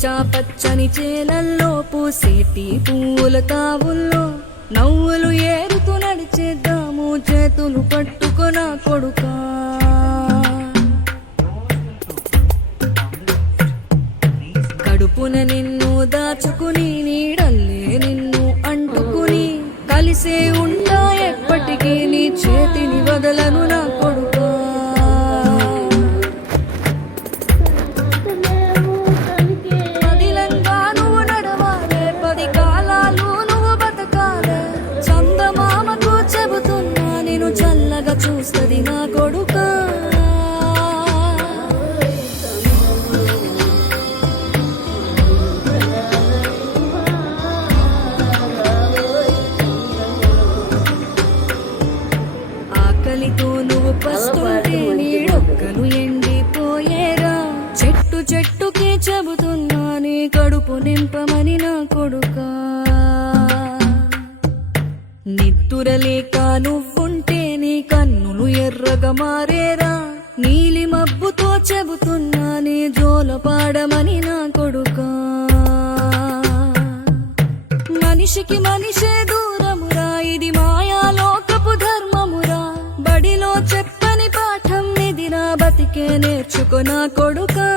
పచ్చా పచ్చని చేలల్లో పూసేటి పూల తావుల్లో నవ్వులు ఏరుతూ నడిచేద్దాము చేతులు పట్టుకొన కొడుకా. కడుపున నిన్ను దాచుకుని నీడల్లే నిన్ను అంటుకుని కలిసే ఉంటా ఎప్పటికీ నీ చేతిని వదలను నా కొడుకా. పదిలంగా నువ్వు నడవాలే, 10 కాలాలు నువ్వు బతకాలే. చందమామకు చెబుతున్నా నేను చల్లగా చూస్తది నా కొడుకా. ఆకలితో నువ్వు పస్తుంటే నీడొక్కలు ఎండిపోయేరా. చెట్టు చెట్టుకి చెబుతున్నా నీ కడుపు నింపమని నా కొడుకా. నిద్దురలేక నువ్వుంటే నీ కన్నులు ఎర్రగా మారేరా. నీలి మబ్బుతో చెబుతున్నా నీ జోల పాడమని నా కొడుకా. మనిషికి మనిషే దూరమురా, ఇది మాయాలోకపు ధర్మమురా. బడిలో చెప్పని పాఠం ఇది నా బతికే నేర్చుకో నా కొడుకా.